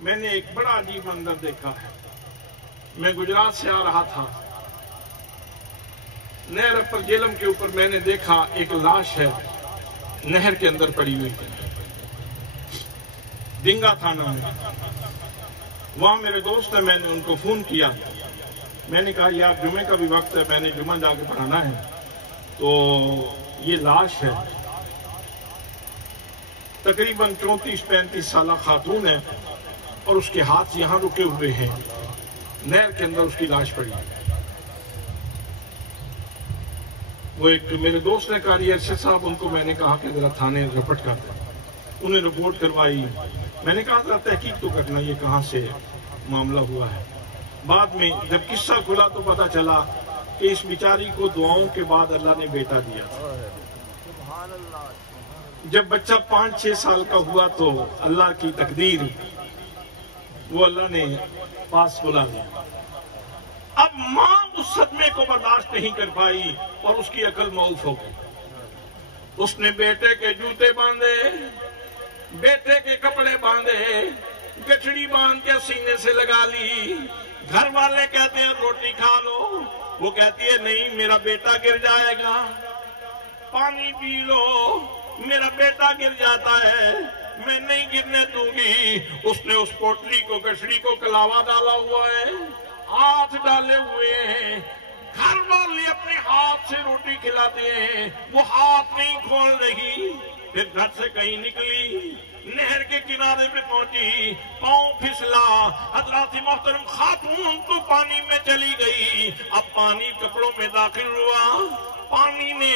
میں نے ایک بڑا عجیب منظر دیکھا ہے۔ میں گجرات سے آ رہا تھا، نہر پر جیلم کے اوپر میں نے دیکھا ایک لاش ہے نہر کے اندر پڑی ہوئی، ڈنگا تھانہ میں۔ وہاں میرے دوست نے، میں نے ان کو فون کیا، میں نے کہا یار جمعے کا بھی وقت ہے، میں نے جمعہ جا کے پڑھانا ہے، تو یہ لاش ہے، تقریباً 34-35 سالہ خاتون ہے، اور اس کے ہاتھ یہاں رکے ہوئے ہیں، نہر کے اندر اس کی لاش پڑی ہے۔ وہ ایک میرے دوست نے کہا ارشد صاحب، ان کو میں نے کہا کہ ذرا تھانے رپورٹ کر دیں۔ انہیں رپورٹ کروائی، میں نے کہا ذرا تحقیق تو کرنا یہ کہاں سے معاملہ ہوا ہے۔ بعد میں جب قصہ کھلا تو پتا چلا کہ اس بیچاری کو دعاؤں کے بعد اللہ نے بیٹا دیا تھا۔ جب بچہ 5-6 سال کا ہوا تو اللہ کی تقدیر، وہ اللہ نے پاس بلا لیا۔ اب ماں اس صدمے کو برداشت نہیں کر پائی اور اس کی عقل معاف ہو گئی۔ اس نے بیٹے کے جوتے باندھے، بیٹے کے کپڑے باندھے، گٹھڑی باندھ کے سینے سے لگا لی۔ گھر والے کہتے ہیں روٹی کھا لو، وہ کہتی ہے نہیں میرا بیٹا گر جائے گا، پانی پی لو، میرا بیٹا گر جاتا ہے، میں نہیں گرنے دوں گی۔ اس نے اس پوٹلی کو، گٹھڑی کو کلاوا ڈالا ہوا ہے، ہاتھ ڈالے ہوئے ہیں، گھر والے اپنے ہاتھ سے روٹی کھلاتے ہیں، وہ ہاتھ نہیں کھول رہی۔ پھر گھر سے کہیں نکلی، نہر کے کنارے پہ پہنچی، پاؤں پھسلا، حضرات محترم خاتون تو پانی میں چلی گئی۔ اب پانی کپڑوں میں داخل ہوا، پانی نے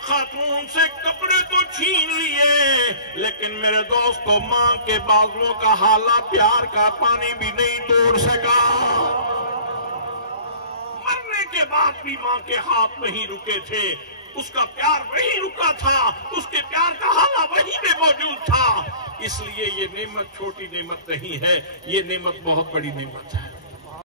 خاتون سے کپڑے تو چھین لیے، لیکن میرے دوستو ماں کے بازوؤں کا حالہ پیار کا پانی بھی نہیں توڑ سکا۔ مرنے کے بعد بھی ماں کے ہاتھ نہیں رکے تھے، اس کا پیار وہی رکا تھا، اس کے پیار کا حالہ وہی پہ موجود تھا۔ اس لیے یہ نعمت چھوٹی نعمت نہیں ہے، یہ نعمت بہت بڑی نعمت ہے۔